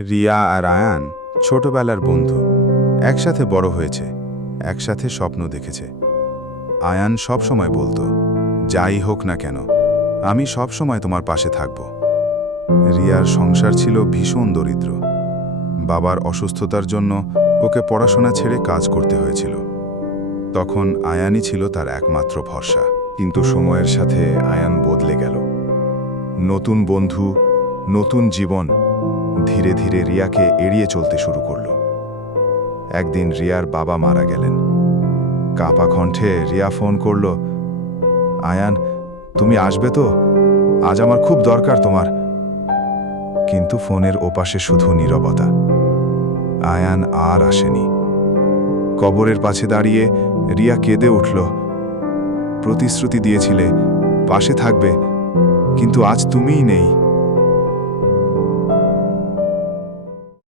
রিয়া আর আয়ান ছোটবেলার বন্ধু। একসাথে বড় হয়েছে, একসাথে স্বপ্ন দেখেছে। আয়ান সব সময় বলতো, যাই হোক না কেন আমি সব সময় তোমার পাশে থাকব। রিয়ার সংসার ছিল ভীষণ দরিদ্র। বাবার অসুস্থতার জন্য ওকে পড়াশোনা ছেড়ে কাজ করতে হয়েছিল। তখন আয়ানই ছিল তার একমাত্র ভরসা। কিন্তু সময়ের সাথে আয়ান বদলে গেল। নতুন বন্ধু, নতুন জীবন ধীরে ধীরে রিয়াকে এড়িয়ে চলতে শুরু করল। একদিন রিয়ার বাবা মারা গেলেন। কাঁপা কণ্ঠে রিয়া ফোন করল, আয়ান তুমি আসবে তো? আজ আমার খুব দরকার তোমার। কিন্তু ফোনের ওপাশে শুধু নীরবতা। আয়ান আর আসেনি। কবরের পাশে দাঁড়িয়ে রিয়া কেঁদে উঠল, প্রতিশ্রুতি দিয়েছিলে পাশে থাকবে, কিন্তু আজ তুমিই নেই।